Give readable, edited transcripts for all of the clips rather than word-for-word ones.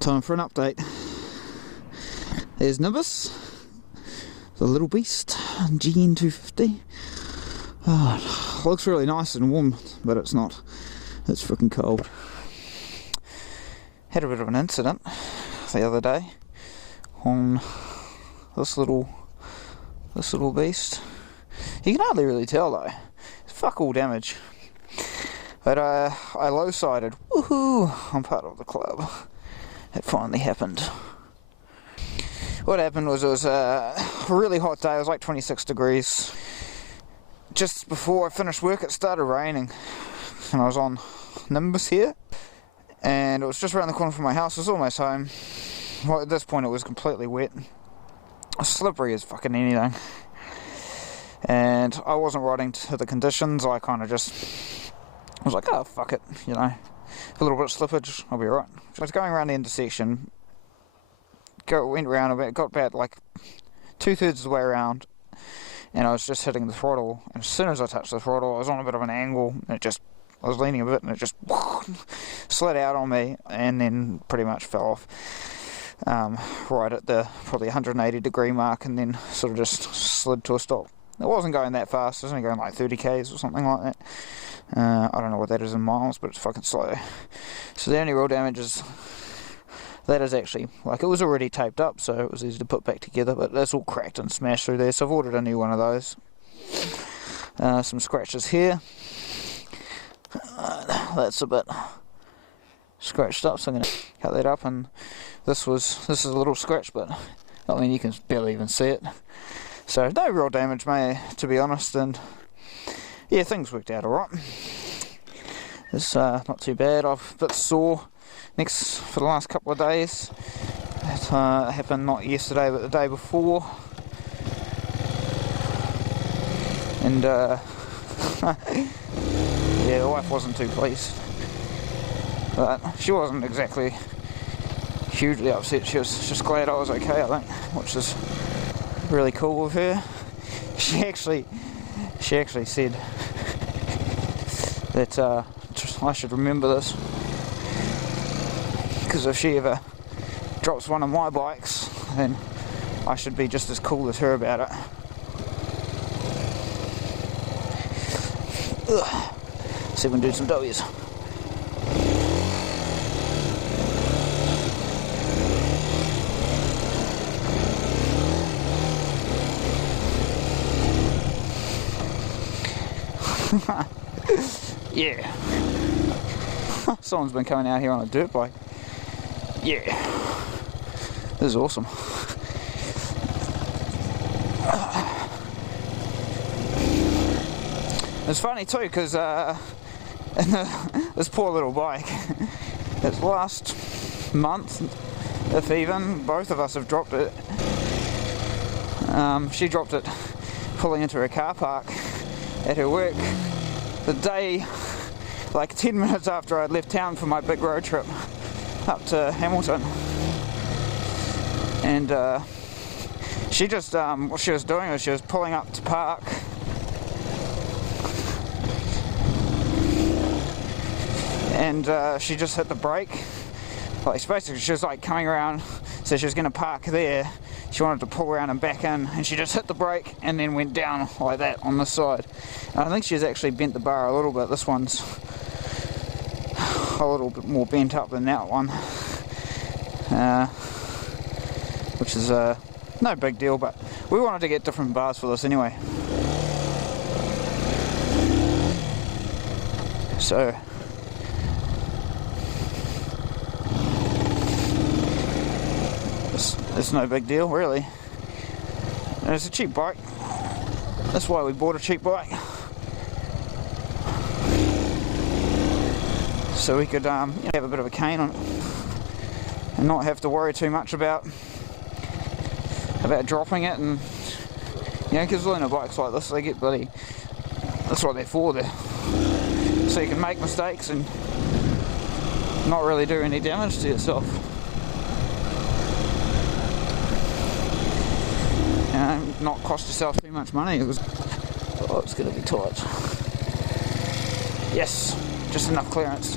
Time for an update. There's Nimbus, the little beast, Gn250. Oh, looks really nice and warm, but it's not. It's freaking cold. Had a bit of an incident the other day on this little beast. You can hardly really tell though. It's fuck all damage. But I low-sided. Woohoo! I'm part of the club. It finally happened. What happened was, it was a really hot day. It was like 26 degrees. Just before I finished work, it started raining, and I was on Nimbus here, and it was just around the corner from my house. It was almost home. Well, at this point, it was completely wet, slippery as fucking anything, and I wasn't riding to the conditions. I kind of just was like, oh fuck it, you know, a little bit of slippage, I'll be alright. I was going around the intersection, went around a bit, got about like 2/3 of the way around, and I was just hitting the throttle, and as soon as I touched the throttle, I was on a bit of an angle, and I was leaning a bit, and it just slid out on me, and then pretty much fell off right at the probably 180 degree mark, and then sort of just slid to a stop. It wasn't going that fast, it was only going like 30 k's or something like that. I don't know what that is in miles, but it's fucking slow. So the only real damage is that is actually, like, it was already taped up, so it was easy to put back together, but that's all cracked and smashed through there, so I've ordered a new one of those. Some scratches here. That's a bit scratched up, so I'm going to cut that up, and this is a little scratch, but I mean, you can barely even see it. So no real damage, mate, to be honest, and yeah, things worked out alright. It's not too bad. I'm a bit sore next for the last couple of days. It happened not yesterday but the day before, and yeah, the wife wasn't too pleased, but she wasn't exactly hugely upset. She was just glad I was okay, I think, which is really cool of her. She actually said that I should remember this, because if she ever drops one of my bikes, then I should be just as cool as her about it. Ugh. See if we can do some W's. Yeah. Someone's been coming out here on a dirt bike. Yeah. This is awesome. It's funny too, because this poor little bike, it's last month, if even, both of us have dropped it. She dropped it pulling into her car park at her work the day, like 10 minutes after I'd left town for my big road trip up to Hamilton, and she just what she was doing was she was pulling up to park, and she just hit the brake. Like, basically she was like coming around, so she was going to park there, she wanted to pull around and back in, and she just hit the brake and then went down like that on the side. And I think she's actually bent the bar a little bit. This one's a little bit more bent up than that one, which is no big deal, but we wanted to get different bars for this anyway. So it's no big deal, really. And it's a cheap bike. That's why we bought a cheap bike. So we could have a bit of a cane on it and not have to worry too much about dropping it, and because learner bikes like this, they get bloody, that's what they're for, so you can make mistakes and not really do any damage to yourself. Not cost yourself too much money. It's going to be tight. Yes, just enough clearance.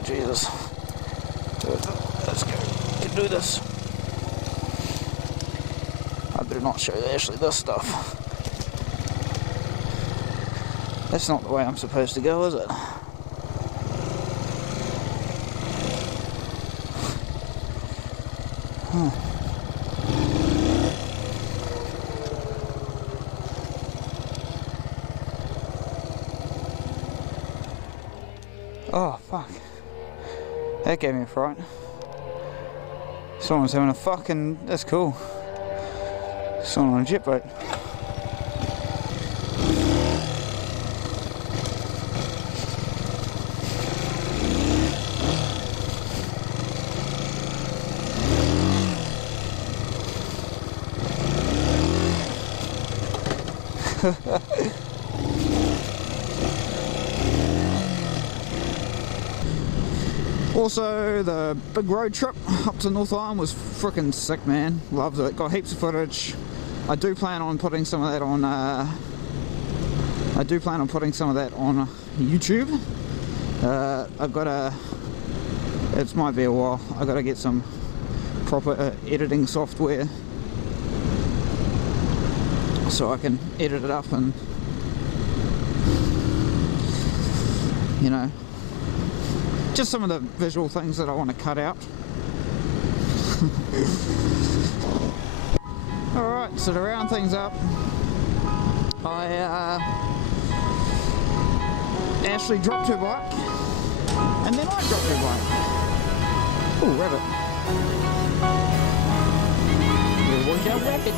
Oh, Jesus. Let's go. We can do this. I better not show Ashley this stuff. That's not the way I'm supposed to go, is it? Huh. Oh, fuck. That gave me a fright. Someone's having a fucking... That's cool. Someone on a jet boat. Also, the big road trip up to North Island was freaking sick, man. Loved it. Got heaps of footage. I do plan on putting some of that on. YouTube. I've got a. It might be a while. I've got to get some proper editing software so I can edit it up and, you know, just some of the visual things that I want to cut out. Alright, so to round things up, Ashley dropped her bike, and then I dropped her bike. Oh, rabbit. There was a rabbit.